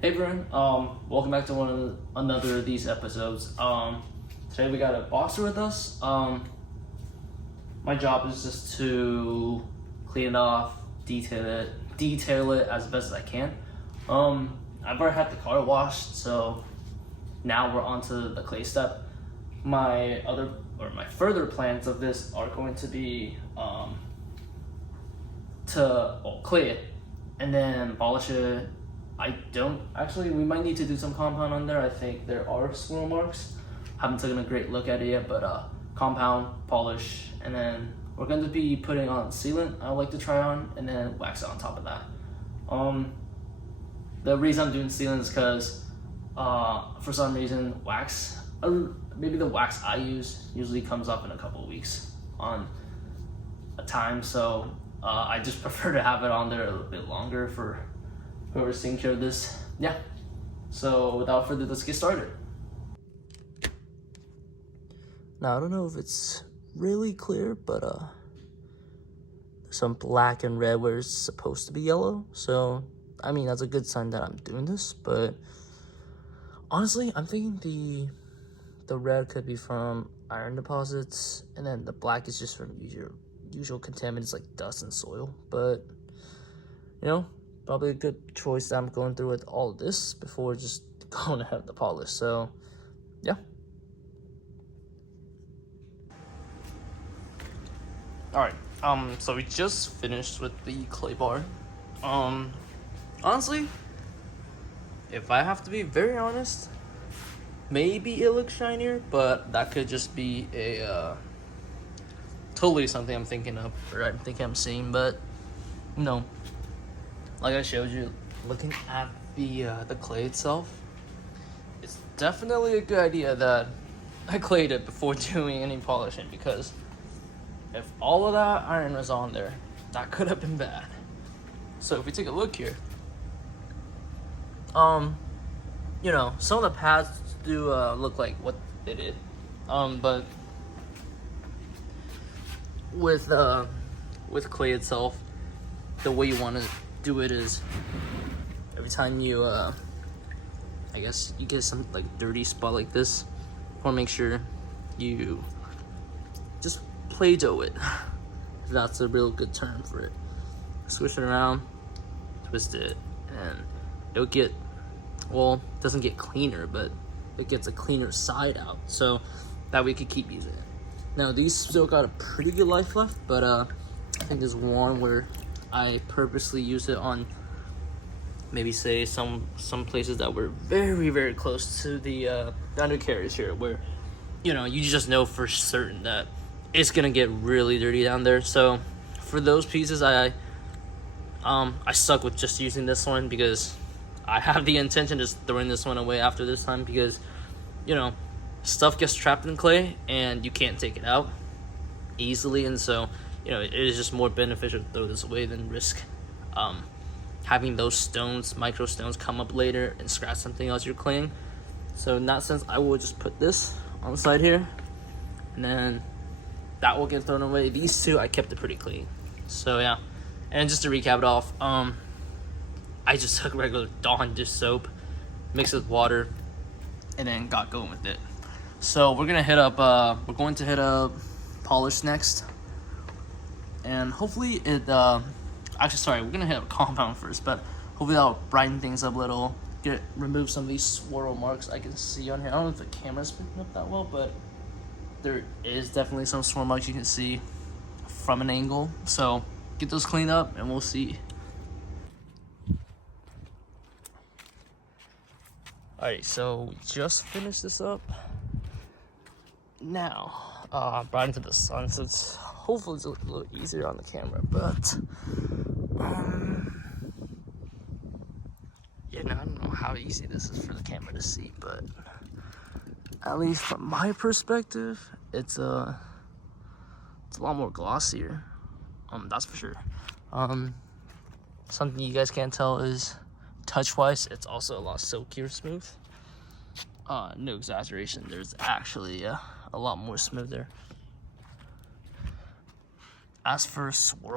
Hey everyone, welcome back to another of these episodes. Today we got a Boxster with us. My job is just to clean it off, detail it as best as I can. I've already had the car washed, so now we're on to the clay step. My further plans of this are going to be to clay it and then polish it. We might need to do some compound on there. I think there are swirl marks. Haven't taken a great look at it yet, but compound, polish, and then we're going to be putting on sealant I would like to try on, and then wax it on top of that. The reason I'm doing sealant is because for some reason maybe the wax I use usually comes up in a couple of weeks on a time, so I just prefer to have it on there a little bit longer for whoever's taking care of this. Yeah, so without further ado, let's get started. Now I don't know if it's really clear, but there's some black and red where it's supposed to be yellow, so I mean that's a good sign that I'm doing this. But honestly, I'm thinking the red could be from iron deposits, and then the black is just from usual contaminants like dust and soil. But you know, probably a good choice that I'm going through with all of this before just going ahead with the polish. So yeah. Alright, so we just finished with the clay bar. Honestly, if I have to be very honest, maybe it looks shinier, but that could just be a totally something I'm thinking of, or I'm thinking I'm seeing. But no, like I showed you, looking at the clay itself, it's definitely a good idea that I clayed it before doing any polishing, because if all of that iron was on there, that could have been bad. So if we take a look here, you know, some of the pads do look like what they did, but with clay itself, the way you want to do it is every time you I guess you get some like dirty spot like this, you want to make sure you just Play-Doh it. That's a real good term for it. Swish it around, twist it, and it'll get, well, it doesn't get cleaner, but it gets a cleaner side out, so that we could keep using it. Now these still got a pretty good life left, but I think there's one where I purposely used it on maybe say some places that were very, very close to the undercarriage here, where, you know, you just know for certain that it's gonna get really dirty down there. So for those pieces, I stuck with just using this one, because I have the intention of just throwing this one away after this time, because, you know, stuff gets trapped in clay and you can't take it out easily, and so, you know, it is just more beneficial to throw this away than risk having those stones, micro stones, come up later and scratch something else you're claying. So in that sense, I will just put this on the side here, and then that will get thrown away. These two, I kept it pretty clean. So yeah, and just to recap it off, I just took regular Dawn dish soap, mixed it with water, and then got going with it. So we're going to hit up polish next, and hopefully it we're gonna hit up compound first, but hopefully that'll brighten things up a little, remove some of these swirl marks I can see on here. I don't know if the camera's picking up that well, but there is definitely some swirl marks you can see from an angle. So get those cleaned up and we'll see. Alright, so we just finished this up. Now, brought into the sun, so hopefully it's a little easier on the camera, but yeah, now I don't know how easy this is for the camera to see, but at least from my perspective, it's a lot more glossier. That's for sure. Something you guys can't tell is, touch-wise, it's also a lot silkier smooth. No exaggeration, there's actually a lot more smoother. As for swirl